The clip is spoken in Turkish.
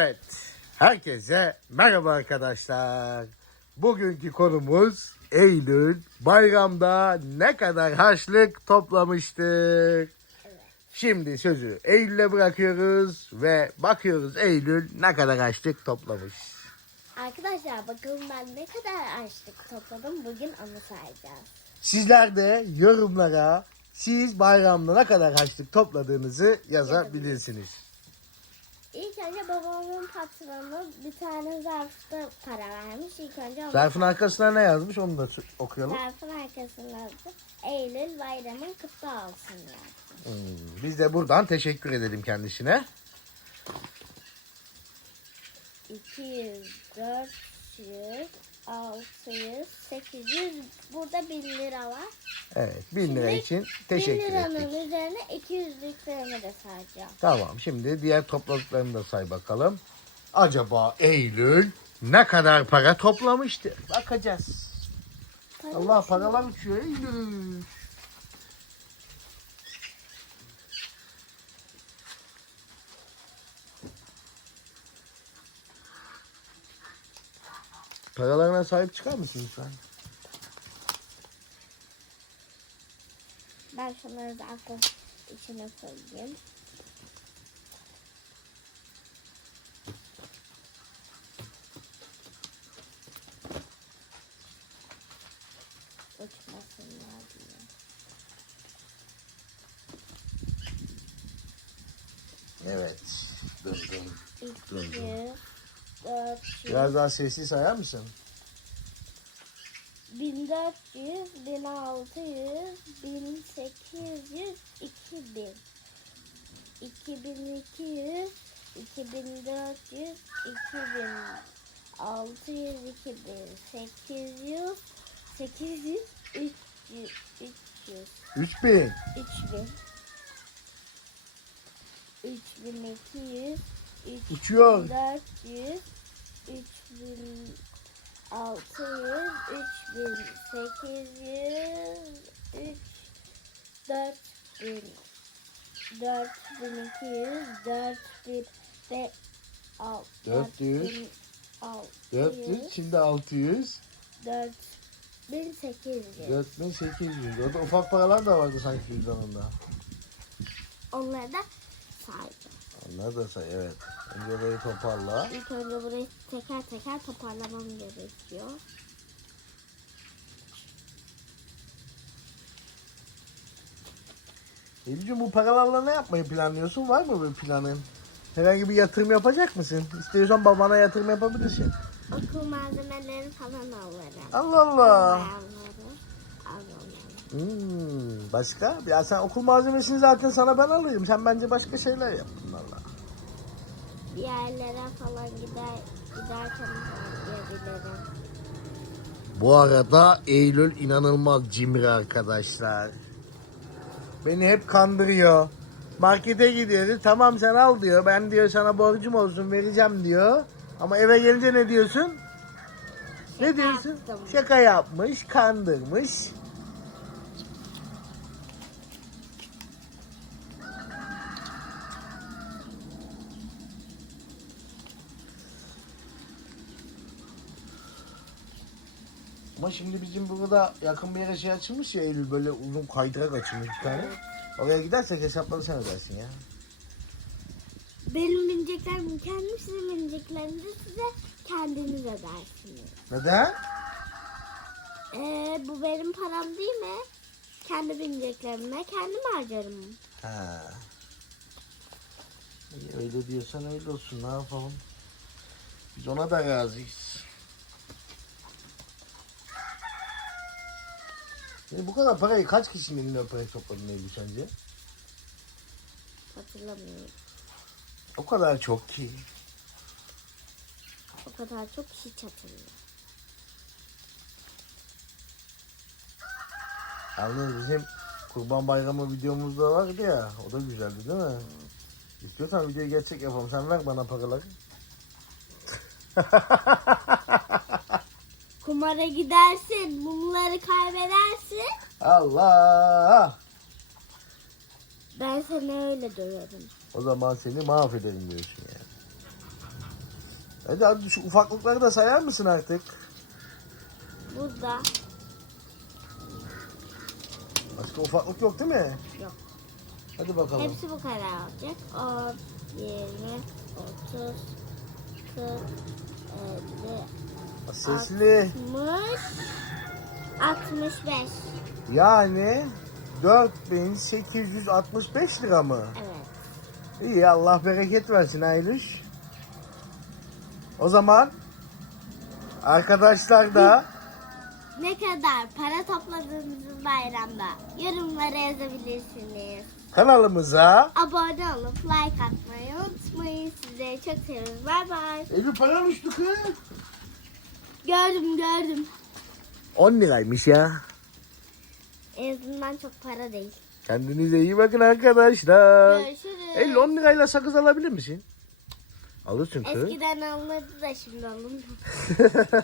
Evet, herkese merhaba arkadaşlar. Bugünkü konumuz Eylül bayramda ne kadar harçlık toplamıştık. Şimdi sözü Eylül'e bırakıyoruz ve bakıyoruz Eylül ne kadar harçlık toplamış. Arkadaşlar bakalım ben ne kadar açlık topladım bugün onu sayacağız. Sizler de yorumlara siz bayramda ne kadar harçlık topladığınızı yazabilirsiniz. Önce babamın patronu bir tane zarfta para vermiş. İlk önce onu Zarfın arkasına ne yazmış onu da okuyalım. zarfın arkasında da Eylül bayramın kutlu olsun yazdı. Hmm, Biz de buradan teşekkür edelim kendisine. 200, 400, 600, 800 burada 1000 lira var. Evet 1000 lira Şimdi için 1000 teşekkür liranın ettik. üzerine 200'lüklerini de sayacağım. Tamam şimdi diğer topladıklarını da say bakalım. Acaba Eylül ne kadar para toplamıştı? Bakacağız. Allah paralar uçuyor Eylül. Paralarına sahip çıkar mısın lütfen? Ben şunları da akıl içine koyayım. Uçmasınlar diye. Evet. Dur dur. 200, 400, Biraz daha sessiz sayar mısın? 1400, 1600, 1800, 2000. 2200, 2400, 2600, 2800, 800, 300, 300, 3000. 3000. 3200, Uçuyor. 400, 3000, 600, 3800, 3, 4000, 4200, 4000 ve 400, 400 400, şimdi 600 4800. 4800 orada ufak paralar da vardı sanki cüzdanında Onları da saydım. onları da say evet önce orayı toparla İlk önce burayı teker teker toparlamam gerekiyor. Eylül'cüğüm bu paralarla ne yapmayı planlıyorsun var mı bir planın herhangi bir yatırım yapacak mısın İstiyorsan babana yatırım yapabilirsin Okul malzemeleri falan alırım. Allah Allah Alırım. Alırım. Hmm, başka ya sen okul malzemesini zaten sana ben alayım sen bence başka şeyler yap bunlarla Bir yerlere falan gider giderken harcayabilirim. Bu arada Eylül inanılmaz cimri arkadaşlar. Beni hep kandırıyor. Markete gidiyoruz. Tamam sen al diyor. Ben diyor sana borcum olsun vereceğim diyor. Ama eve gelince ne diyorsun? Ne Şaka diyorsun? yaptım. Şaka yapmış, kandırmış. Ama şimdi bizim burada yakın bir yere şey açılmış ya Eylül böyle uzun kaydırak açılmış bir tane. Oraya gidersek hesapları sen ödersin ya. Benim bineceklerim kendim sizin bineceklerinizi size kendiniz ödersiniz. Neden? Ee, bu benim param değil mi? Kendi bineceklerime kendim harcarım. Ha. İyi, öyle diyorsan öyle olsun ne yapalım. Biz ona da razıyız. Şimdi bu kadar parayı kaç kişinin elinden parayı topladın Eylül sence? Hatırlamıyorum. O kadar çok ki. O kadar çok hiç hatırlamıyorum. Yalnız bizim Kurban Bayramı videomuz da vardı ya. O da güzeldi değil mi? İstiyorsan videoyu gerçek yapalım. Sen ver bana paraları. Kumara gidersin, mumları kaybedersin. Allah! Ben seni öyle döverim. O zaman seni mahvederim diyorsun yani. Hadi hadi şu ufaklıkları da sayar mısın artık? Burada Başka ufaklık yok değil mi? Yok. Hadi bakalım. hepsi bu kadar olacak. 10, 20, 30, 40, 50, Sesli. 60, 65. Yani 4865 lira mı? Evet. İyi Allah bereket versin Aylüş. O zaman arkadaşlar da Ne kadar para topladığınızı bayramda yorumlara yazabilirsiniz. kanalımıza Abone olup like atmayı unutmayın. Sizleri çok seviyoruz. Bay bay. Eylül para düştü kız. Gördüm gördüm. 10 liraymış ya. En azından çok para değil. Kendinize iyi bakın arkadaşlar. Görüşürüz. Eylül 10 lirayla sakız alabilir misin? Alırsın kız. Eskiden alınırdı da şimdi alınmıyor.